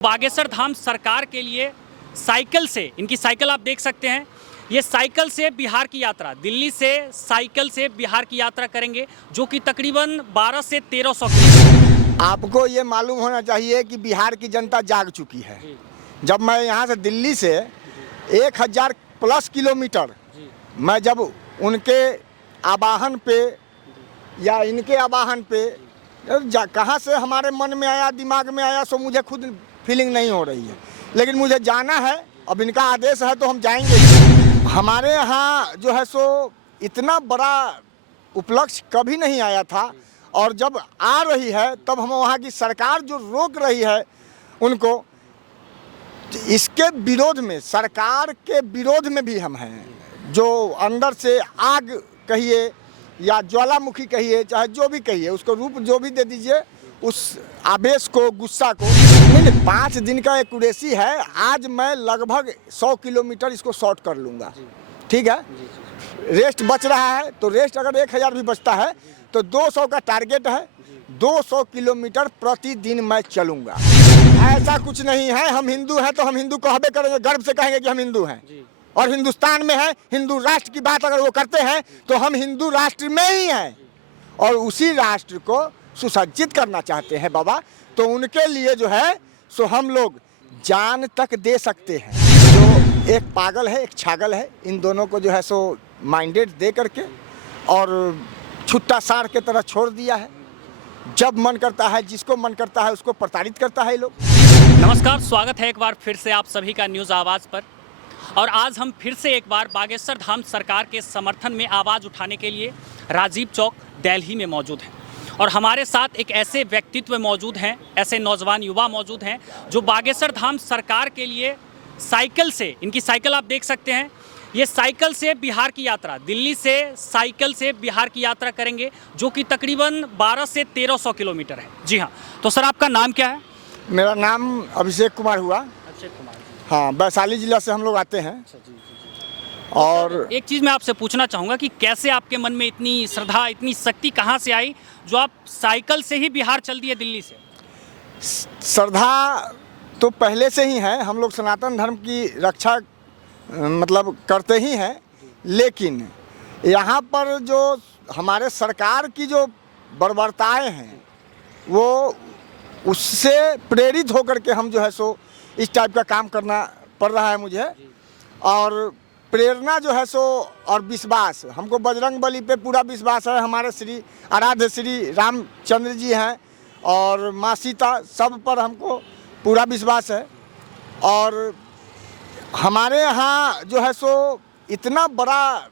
बागेश्वर धाम सरकार के लिए साइकिल से, इनकी साइकिल आप देख सकते हैं, ये साइकिल से बिहार की यात्रा, दिल्ली से साइकिल से बिहार की यात्रा करेंगे, जो कि तकरीबन 12 से 1300 किलोमीटर। आपको ये मालूम होना चाहिए कि बिहार की जनता जाग चुकी है। जब मैं यहाँ से दिल्ली से 1000 प्लस किलोमीटर मैं जब उनके आवाहन पे या इनके आवाहन पे कहाँ से हमारे मन में आया, दिमाग में आया, सो मुझे खुद फीलिंग नहीं हो रही है, लेकिन मुझे जाना है। अब इनका आदेश है तो हम जाएंगे। हमारे यहाँ जो है सो इतना बड़ा उपलक्ष्य कभी नहीं आया था, और जब आ रही है तब हम वहाँ की सरकार जो रोक रही है उनको, इसके विरोध में, सरकार के विरोध में भी हम हैं। जो अंदर से आग कहिए या ज्वालामुखी कहिए, चाहे जो भी कहिए, उसको रूप जो भी दे दीजिए, उस आवेश को, गुस्सा को। नहीं, 5 दिन का एक्यूरेसी है। आज मैं लगभग 100 किलोमीटर इसको शॉर्ट कर लूँगा, ठीक है। रेस्ट बच रहा है तो रेस्ट अगर 1000 भी बचता है तो 200 का टारगेट है। 200 किलोमीटर प्रतिदिन मैं चलूँगा। ऐसा कुछ नहीं है, हम हिंदू हैं तो हम हिंदू कहबे करेंगे, गर्व से कहेंगे कि हम हिंदू हैं, और हिंदुस्तान में है। हिंदू राष्ट्र की बात अगर वो करते हैं तो हम हिंदू राष्ट्र में ही हैं, और उसी राष्ट्र को सुसज्जित करना चाहते हैं बाबा। तो उनके लिए जो है सो हम लोग जान तक दे सकते हैं। जो एक पागल है, एक छागल है, इन दोनों को जो है सो माइंडेड दे करके और छुट्टा सार के तरह छोड़ दिया है। जब मन करता है, जिसको मन करता है उसको प्रताड़ित करता है ये लोग। नमस्कार, स्वागत है एक बार फिर से आप सभी का न्यूज़ आवाज़ पर। और आज हम फिर से एक बार बागेश्वर धाम सरकार के समर्थन में आवाज़ उठाने के लिए राजीव चौक दिल्ली में मौजूद हैं। और हमारे साथ एक ऐसे व्यक्तित्व मौजूद हैं, ऐसे नौजवान युवा मौजूद हैं जो बागेश्वर धाम सरकार के लिए साइकिल से, इनकी साइकिल आप देख सकते हैं, ये साइकिल से बिहार की यात्रा, दिल्ली से साइकिल से बिहार की यात्रा करेंगे, जो कि तकरीबन 12 से 1300 किलोमीटर है। जी हाँ, तो सर आपका नाम क्या है? मेरा नाम अभिषेक कुमार हुआ। अभिषेक कुमार। हाँ, वैशाली जिला से हम लोग आते हैं। और एक चीज़ मैं आपसे पूछना चाहूँगा कि कैसे आपके मन में इतनी श्रद्धा, इतनी शक्ति कहाँ से आई जो आप साइकिल से ही बिहार चल दिए दिल्ली से? श्रद्धा तो पहले से ही है, हम लोग सनातन धर्म की रक्षा मतलब करते ही हैं, लेकिन यहाँ पर जो हमारे सरकार की जो बर्बरताएँ हैं वो उससे प्रेरित होकर के हम जो है सो इस टाइप का काम करना पड़ रहा है मुझे। और प्रेरणा जो है सो और विश्वास, हमको बजरंग बली पे पूरा विश्वास है। हमारे श्री आराध्य श्री रामचंद्र जी हैं और माँ सीता, सब पर हमको पूरा विश्वास है। और हमारे यहाँ जो है सो इतना बड़ा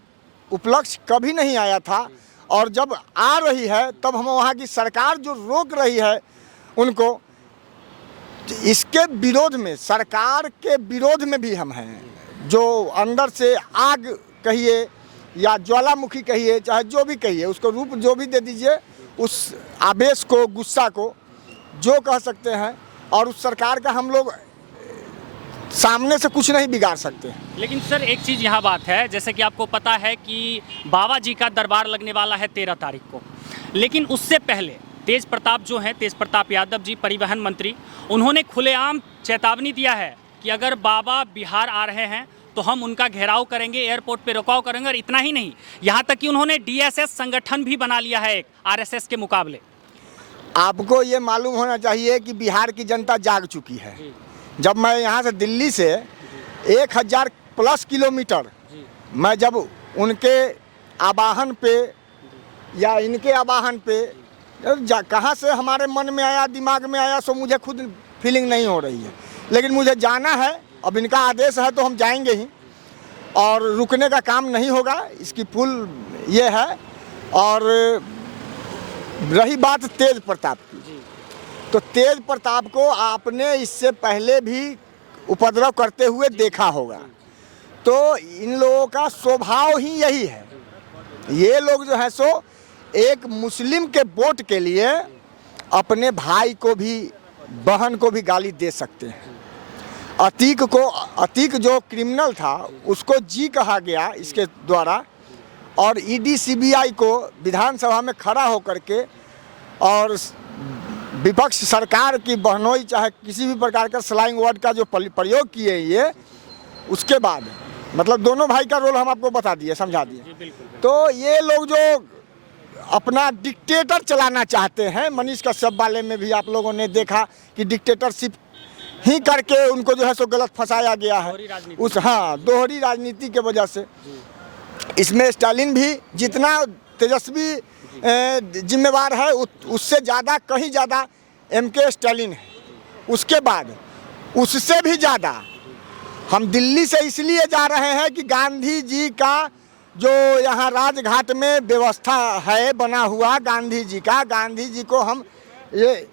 उपलक्ष्य कभी नहीं आया था, और जब आ रही है तब हम वहाँ की सरकार जो रोक रही है उनको, इसके विरोध में, सरकार के विरोध में भी हम हैं। जो अंदर से आग कहिए या ज्वालामुखी कहिए, चाहे जो भी कहिए, उसको रूप जो भी दे दीजिए, उस आवेश को, गुस्सा को, जो कह सकते हैं। और उस सरकार का हम लोग सामने से कुछ नहीं बिगाड़ सकते। लेकिन सर एक चीज़ यहाँ बात है, जैसे कि आपको पता है कि बाबा जी का दरबार लगने वाला है 13 तारीख को, लेकिन उससे पहले तेज प्रताप जो हैं, तेज प्रताप यादव जी परिवहन मंत्री, उन्होंने खुलेआम चेतावनी दिया है कि अगर बाबा बिहार आ रहे हैं तो हम उनका घेराव करेंगे, एयरपोर्ट पे रुकाव करेंगे। और इतना ही नहीं, यहाँ तक कि उन्होंने DSS संगठन भी बना लिया है एक RSS के मुकाबले। आपको ये मालूम होना चाहिए कि बिहार की जनता जाग चुकी है। जब मैं यहाँ से दिल्ली से 1000 प्लस किलोमीटर मैं जब उनके आवाहन पे या इनके आवाहन पे कहाँ से हमारे मन में आया, दिमाग में आया, सो मुझे खुद फीलिंग नहीं हो रही है, लेकिन मुझे जाना है। अब इनका आदेश है तो हम जाएंगे ही, और रुकने का काम नहीं होगा, इसकी फुल ये है। और रही बात तेज प्रताप की, तो तेज प्रताप को आपने इससे पहले भी उपद्रव करते हुए देखा होगा। तो इन लोगों का स्वभाव ही यही है। ये लोग जो है सो एक मुस्लिम के वोट के लिए अपने भाई को भी, बहन को भी गाली दे सकते हैं। अतीक जो क्रिमिनल था उसको जी कहा गया इसके द्वारा, और ED CBI को विधानसभा में खड़ा होकर के और विपक्ष सरकार की बहनोई चाहे किसी भी प्रकार का स्लैंग वर्ड का जो प्रयोग किए ये, उसके बाद मतलब दोनों भाई का रोल हम आपको बता दिए, समझा दिए। तो ये लोग जो अपना डिक्टेटर चलाना चाहते हैं, मनीष कश्यप वाले में भी आप लोगों ने देखा कि डिक्टेटरशिप ही करके उनको जो है सो गलत फंसाया गया है उस दोहरी राजनीति के वजह से। इसमें स्टालिन भी जितना तेजस्वी जिम्मेवार है उससे ज़्यादा, कहीं ज़्यादा MK स्टालिन है। उसके बाद उससे भी ज़्यादा हम दिल्ली से इसलिए जा रहे हैं कि गांधी जी का जो यहाँ राजघाट में व्यवस्था है बना हुआ गांधी जी का, गांधी जी को हम ये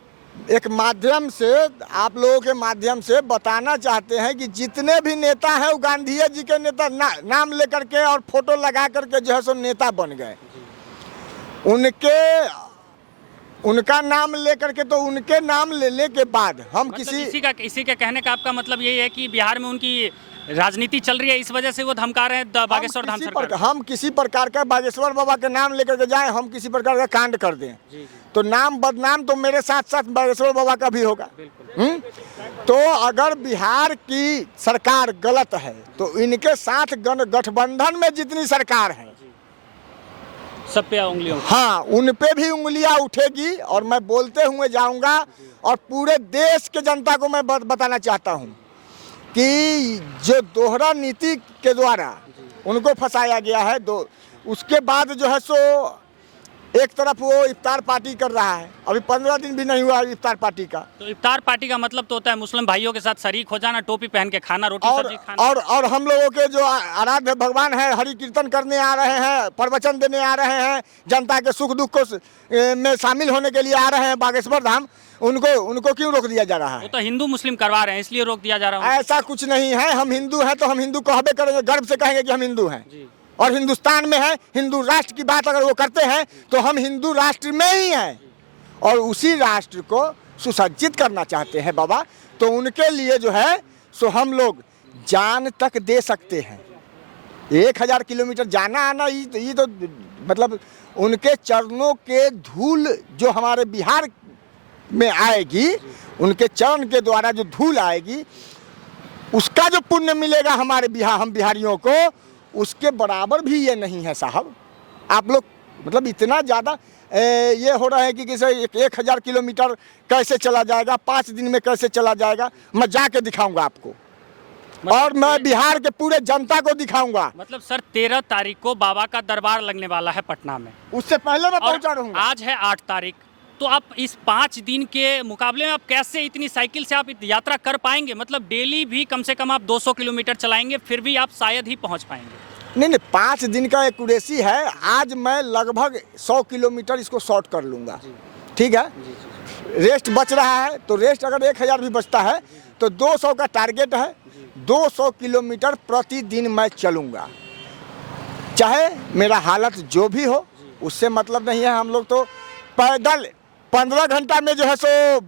एक माध्यम से, आप लोगों के माध्यम से बताना चाहते हैं कि जितने भी नेता हैं वो गांधी जी के नेता नाम लेकर के और फोटो लगा करके जो है सो नेता बन गए। उनका नाम लेकर के, तो उनके नाम लेने के बाद हम मतलब इसी का कहने का आपका मतलब यही है कि बिहार में उनकी राजनीति चल रही है, इस वजह से वो धमका रहे हैं बागेश्वर धाम सरकार। हम किसी प्रकार का बागेश्वर बाबा के नाम लेकर के जाएं, हम किसी प्रकार का कांड कर दें तो नाम बदनाम तो मेरे साथ साथ बागेश्वर बाबा का भी होगा। तो अगर बिहार की सरकार गलत है तो इनके साथ गठबंधन में जितनी सरकार है सब पे उंगलियों, उन पे भी उंगलियां उठेगी। और मैं बोलते हुए जाऊंगा और पूरे देश के जनता को मैं बताना चाहता हूं कि जो दोहरा नीति के द्वारा उनको फंसाया गया है, उसके बाद जो है सो एक तरफ वो इफ्तार पार्टी कर रहा है, अभी 15 दिन भी नहीं हुआ इफ्तार पार्टी का। तो इफ्तार पार्टी का मतलब तो होता है मुस्लिम भाइयों के साथ शरीक हो जाना, टोपी पहन के खाना, रोटी सब्जी खाना। और हम लोगों के जो आराध्य भगवान है हरि कीर्तन करने आ रहे हैं, प्रवचन देने आ रहे हैं, जनता के सुख दुख को में शामिल होने के लिए आ रहे हैं बागेश्वर धाम, उनको क्यों रोक दिया जा रहा है? वो तो हिंदू मुस्लिम करवा रहे हैं इसलिए रोक दिया जा रहा है। ऐसा कुछ नहीं है। हम हिंदू हैं तो हम हिंदू कहबे करेंगे, गर्व से कहेंगे कि हम हिंदू हैं और हिंदुस्तान में है। हिंदू राष्ट्र की बात अगर वो करते हैं तो हम हिंदू राष्ट्र में ही हैं और उसी राष्ट्र को सुसज्जित करना चाहते हैं बाबा। तो उनके लिए जो है सो हम लोग जान तक दे सकते हैं। 1000 किलोमीटर जाना आना ये तो मतलब उनके चरणों के धूल जो हमारे बिहार में आएगी, उनके चरण के द्वारा जो धूल आएगी उसका जो पुण्य मिलेगा हमारे हम बिहारियों को, उसके बराबर भी ये नहीं है साहब। आप लोग मतलब इतना ज़्यादा ये हो रहा है कि किसी 1000 किलोमीटर कैसे चला जाएगा, 5 दिन में कैसे चला जाएगा। मैं जाके दिखाऊंगा आपको और मैं बिहार के पूरे जनता को दिखाऊंगा। मतलब सर 13 तारीख को बाबा का दरबार लगने वाला है पटना में, उससे पहले मैं पहुंचा रहूंगा। आज है 8 तारीख, तो आप इस 5 दिन के मुकाबले में आप कैसे इतनी साइकिल से आप यात्रा कर पाएंगे? मतलब डेली भी कम से कम आप 200 किलोमीटर चलाएंगे फिर भी आप शायद ही पहुंच पाएंगे। नहीं 5 दिन का एक्यूरेसी है। आज मैं लगभग 100 किलोमीटर इसको शॉर्ट कर लूँगा, ठीक है। रेस्ट बच रहा है तो रेस्ट अगर 1000 भी बचता है तो 200 का टारगेट है। 200 किलोमीटर प्रतिदिन मैं चलूँगा, चाहे मेरा हालत जो भी हो, उससे मतलब नहीं है। हम लोग तो पैदल 15 घंटा में जो है सो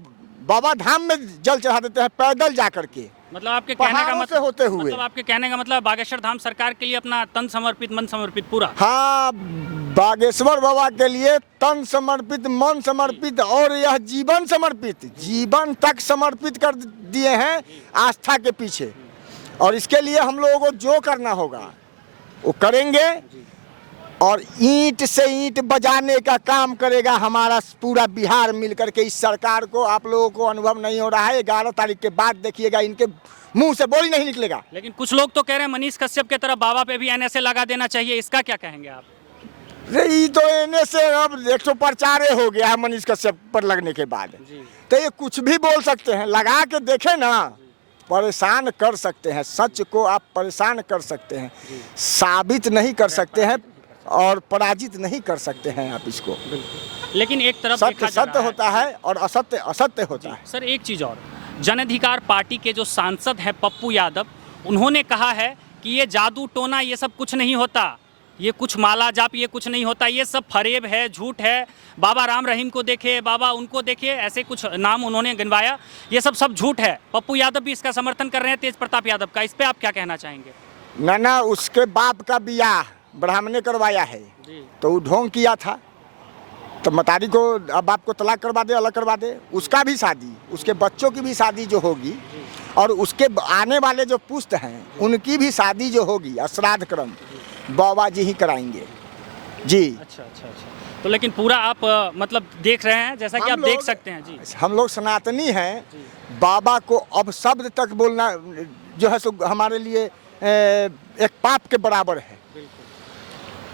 बाबा धाम में जल चढ़ा देते हैं पैदल जा करके। मतलब आपके कहने का मतलब होते हुए मतलब आपके कहने का मतलब बागेश्वर धाम सरकार के लिए अपना तन समर्पित, मन समर्पित पूरा। हाँ, बागेश्वर बाबा के लिए तन समर्पित, मन समर्पित और यह जीवन समर्पित, जीवन तक समर्पित कर दिए हैं आस्था के पीछे। और इसके लिए हम लोगों को जो करना होगा वो करेंगे और ईंट से ईंट बजाने का काम करेगा हमारा पूरा बिहार मिलकर के। इस सरकार को आप लोगों को अनुभव नहीं हो रहा है, 11 तारीख के बाद देखिएगा इनके मुंह से बोली नहीं निकलेगा। लेकिन कुछ लोग तो कह रहे हैं मनीष कश्यप के तरह बाबा पे भी NSA लगा देना चाहिए, इसका क्या कहेंगे आप? ये तो NSA अब 100% हो गया है मनीष कश्यप पर लगने के बाद। तो ये कुछ भी बोल सकते हैं, लगा के देखे ना, परेशान कर सकते हैं। सच को आप परेशान कर सकते हैं, साबित नहीं कर सकते हैं और पराजित नहीं कर सकते हैं आप इसको। लेकिन एक तरफ सत्य सत्य होता है और असत्य असत्य होता है। सर एक चीज़ और, जन अधिकार पार्टी के जो सांसद हैं पप्पू यादव, उन्होंने कहा है कि ये जादू टोना ये सब कुछ नहीं होता, ये कुछ माला जाप ये कुछ नहीं होता, ये सब फरेब है, झूठ है। बाबा राम रहीम को देखे, बाबा उनको देखे, ऐसे कुछ नाम उन्होंने गिनवाया, ये सब झूठ है। पप्पू यादव भी इसका समर्थन कर रहे हैं, तेज प्रताप यादव का। इस पर आप क्या कहना चाहेंगे? ना उसके बाप का बियाह ब्राह्मणे करवाया है तो वो ढोंग किया था, तो मतारी को अब बाप को तलाक करवा दे, अलग करवा दे, उसका भी शादी, उसके बच्चों की भी शादी जो होगी और उसके आने वाले जो पुस्त हैं उनकी भी शादी जो होगी श्राद्ध क्रम बाबा जी ही कराएंगे जी। अच्छा अच्छा अच्छा। तो लेकिन पूरा आप मतलब देख रहे हैं, जैसा कि आप देख सकते हैं जी। हम लोग सनातनी हैं, बाबा को अब शब्द तक बोलना जो है सो हमारे लिए एक पाप के बराबर है।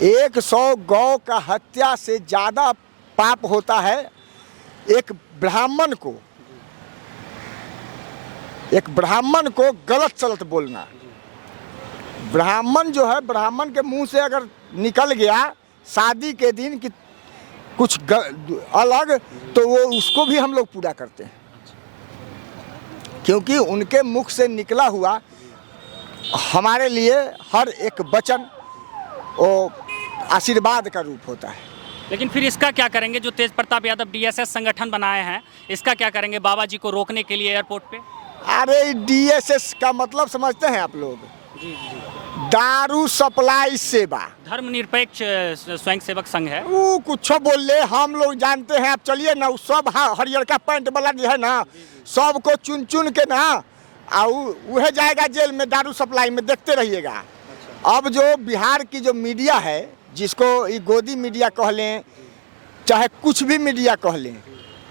100 गौ का हत्या से ज़्यादा पाप होता है एक ब्राह्मण को गलत सलत बोलना। ब्राह्मण जो है, ब्राह्मण के मुंह से अगर निकल गया शादी के दिन कि कुछ अलग, तो वो उसको भी हम लोग पूरा करते हैं, क्योंकि उनके मुख से निकला हुआ हमारे लिए हर एक वचन वो आशीर्वाद का रूप होता है। लेकिन फिर इसका क्या करेंगे, जो तेज प्रताप यादव डीएसएस संगठन बनाए हैं, इसका क्या करेंगे बाबा जी को रोकने के लिए एयरपोर्ट पे? अरे डीएसएस का मतलब समझते हैं आप लोग? जी। दारू सप्लाई सेवा, धर्मनिरपेक्ष स्वयंसेवक संघ है। वो कुछ बोल ले, हम लोग जानते हैं। आप चलिए ना, सब हरियर का पैंट वाला जो है ना, सबको चुन चुन के ना वह जाएगा जेल में दारू सप्लाई में, देखते रहिएगा। अब जो बिहार की जो मीडिया है, जिसको ये गोदी मीडिया कह लें, चाहे कुछ भी मीडिया कह लें,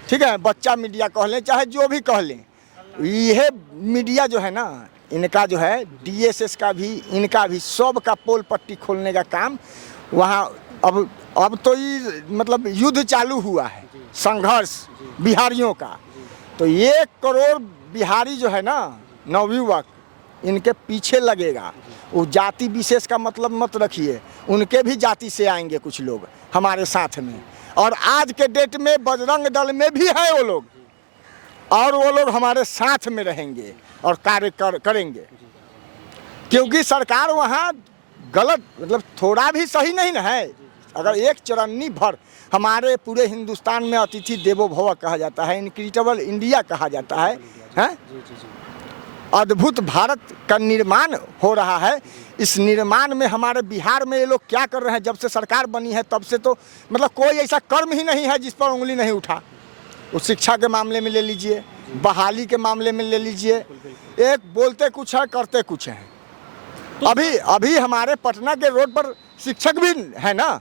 ठीक है, बच्चा मीडिया कह लें, चाहे जो भी कह लें, यह मीडिया जो है ना, इनका जो है डीएसएस का भी, इनका भी, सब का पोल पट्टी खोलने का काम वहाँ अब तो ये मतलब युद्ध चालू हुआ है, संघर्ष बिहारियों का। तो 1 करोड़ बिहारी जो है ना, नवयुवक, इनके पीछे लगेगा। वो जाति विशेष का मतलब मत रखिए, उनके भी जाति से आएंगे कुछ लोग हमारे साथ में, और आज के डेट में बजरंग दल में भी है वो लोग, और वो लोग हमारे साथ में रहेंगे और कार्य करेंगे, क्योंकि सरकार वहाँ गलत मतलब थोड़ा भी सही नहीं है। अगर एक चरन्नी भर, हमारे पूरे हिंदुस्तान में अतिथि देवो भव कहा जाता है, इनक्रेडिबल इंडिया कहा जाता है, हैं? अद्भुत भारत का निर्माण हो रहा है। इस निर्माण में हमारे बिहार में ये लोग क्या कर रहे हैं, जब से सरकार बनी है तब से तो मतलब कोई ऐसा कर्म ही नहीं है जिस पर उंगली नहीं उठा। उस शिक्षा के मामले में ले लीजिए, बहाली के मामले में ले लीजिए, एक बोलते कुछ है करते कुछ है। तो अभी हमारे पटना के रोड पर शिक्षक भी है ना,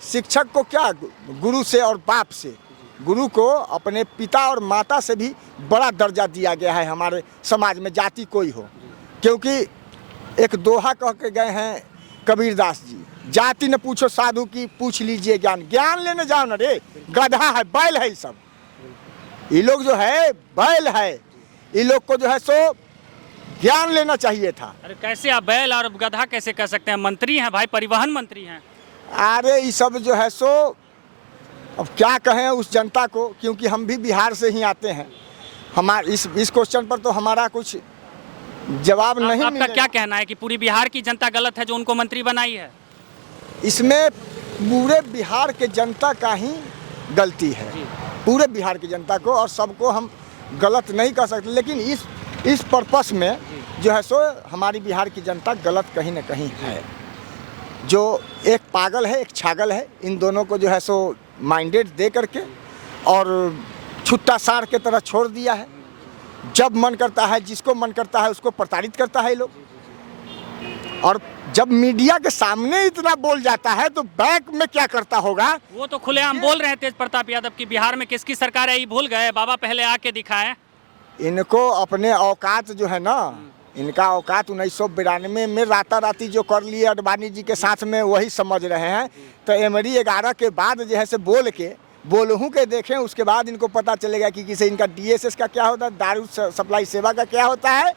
शिक्षक को क्या गुरु से और बाप से, गुरु को अपने पिता और माता से भी बड़ा दर्जा दिया गया है हमारे समाज में, जाति कोई हो। क्योंकि एक दोहा कह के गए हैं कबीरदास जी, जाति न पूछो साधु की, पूछ लीजिए ज्ञान। ज्ञान लेने जाओ ना रे, गधा है, बैल है, ये सब ये लोग जो है बैल है, ये लोग को जो है सो ज्ञान लेना चाहिए था। अरे कैसे आप बैल और गधा कैसे कह सकते हैं? मंत्री हैं भाई, परिवहन मंत्री हैं। अरे ये सब जो है सो अब क्या कहें उस जनता को, क्योंकि हम भी बिहार से ही आते हैं। हमारे इस क्वेश्चन पर तो हमारा कुछ जवाब नहीं मिलेगा। आपका क्या कहना है कि पूरी बिहार की जनता गलत है जो उनको मंत्री बनाई है? इसमें पूरे बिहार के जनता का ही गलती है, पूरे बिहार की जनता को, और सबको हम गलत नहीं कह सकते। लेकिन इस पर्पस में जो है सो हमारी बिहार की जनता गलत कहीं ना कहीं है। जो एक पागल है, एक छागल है, इन दोनों को जो है सो माइंडेड दे करके और छुट्टा सार के तरह छोड़ दिया है। जब मन करता है, जिसको मन करता है उसको प्रताड़ित करता है ये लोग। और जब मीडिया के सामने इतना बोल जाता है तो बैक में क्या करता होगा? वो तो खुलेआम बोल रहे हैं तेज प्रताप यादव की बिहार में किसकी सरकार है ये भूल गए, बाबा पहले आके दिखाए। इनको अपने औकात जो है ना, इनका औकात 1992 में राताराती जो कर लिए अडवाणी जी के साथ में, वही समझ रहे हैं। तो एमरी 11 के बाद जो है से बोलहूँ के देखें, उसके बाद इनको पता चलेगा कि किसी इनका डीएसएस का क्या होता है, दारू सप्लाई सेवा का क्या होता है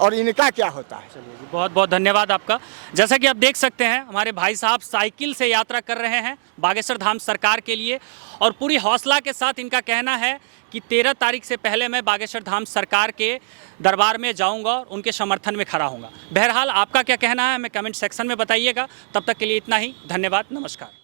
और इनका क्या होता है। चलिए, बहुत बहुत धन्यवाद आपका। जैसा कि आप देख सकते हैं हमारे भाई साहब साइकिल से यात्रा कर रहे हैं बागेश्वर धाम सरकार के लिए, और पूरी हौसला के साथ इनका कहना है कि 13 तारीख से पहले मैं बागेश्वर धाम सरकार के दरबार में जाऊंगा और उनके समर्थन में खड़ा होऊंगा। बहरहाल आपका क्या कहना है हमें कमेंट सेक्शन में बताइएगा। तब तक के लिए इतना ही, धन्यवाद, नमस्कार।